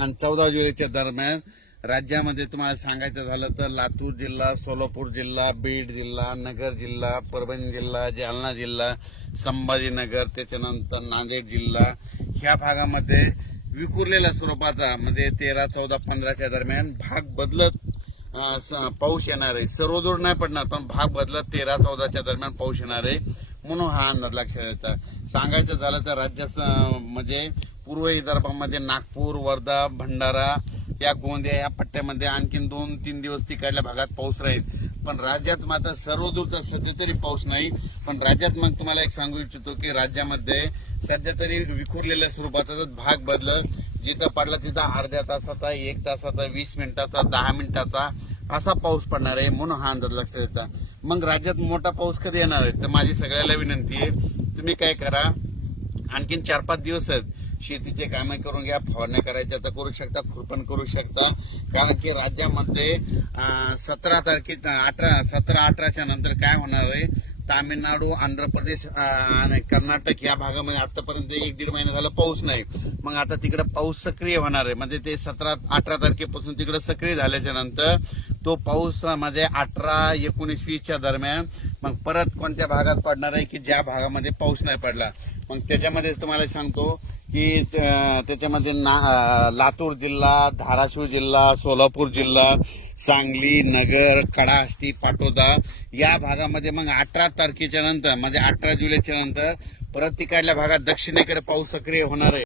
आणि चौदा जुलैच्या दरम्यान राज्यामध्ये तुम्हाला सांगायचं झालं तर लातूर जिल्हा सोलापूर जिल्हा बीड जिल्हा नगर जिल्हा परभणी जिल्हा जालना जिल्हा संभाजीनगर त्याच्यानंतर नांदेड जिल्हा. ह्या भागामध्ये विखुरलेल्या स्वरूपाचा म्हणजे तेरा चौदा पंधराच्या दरम्यान भाग बदलत स- पाऊस येणार आहे. सर्वदूर नाही पडणार पण भाग बदलत तेरा चौदाच्या दरम्यान पाऊस येणार आहे. म्हणून हा अंदाज लक्षात येतात सांगायचं झालं तर राज्याचं म्हणजे पूर्व विदर्भामध्ये नागपूर वर्धा भंडारा या गोंदिया या पट्ट्यामध्ये आणखीन दोन तीन दिवस तिकडल्या भागात पाऊस राहील. पण राज्यात मात्र सर्वदूरचा सध्या तरी पाऊस नाही. पण राज्यात मग तुम्हाला एक सांगू इच्छितो की राज्यामध्ये सध्या तरी विखुरलेल्या स्वरूपाचा भाग बदलत जिथं पडला तिथं अर्ध्या तासाचा एक तासाचा वीस मिनिटाचा दहा मिनिटाचा असा पाऊस पडणार आहे म्हणून हा अंदाज लक्षात द्यायचा मग राज्यात मोठा पाऊस कधी येणार आहे? तर माझी सगळ्याला विनंती आहे तुम्ही काय करा आणखीन चार पाच दिवस आहेत. शेतीचे कामे करून घ्या फवारण्या करायच्या तर करू शकता खुरपण करू शकता. कारण की राज्यामध्ये सतरा तारखे अठरा सतरा अठराच्या नंतर काय होणार आहे? तामिळनाडू आंध्र प्रदेश आणि कर्नाटक या भागामध्ये आतापर्यंत एक दीड महिना झाला पाऊस नाही. मग आता तिकडे पाऊस सक्रिय होणार आहे. म्हणजे ते सतरा अठरा तारखेपासून तिकडे सक्रिय झाल्याच्यानंतर तो पाऊसमध्ये अठरा एकोणीस वीसच्या दरम्यान मग परत कोणत्या भागात पडणार आहे की ज्या भागामध्ये पाऊस नाही पडला? मग त्याच्यामध्ये तुम्हाला सांगतो की त- त्याच्यामध्ये ना लातूर जिल्हा धाराशिव जिल्हा सोलापूर जिल्हा सांगली नगर कडाष्टी पाटोदा या भागामध्ये मग अठरा तारखेच्या नंतर म्हणजे अठरा जुलैच्या नंतर परत तिकडल्या भागात दक्षिणेकडे पाऊस सक्रिय होणार आहे.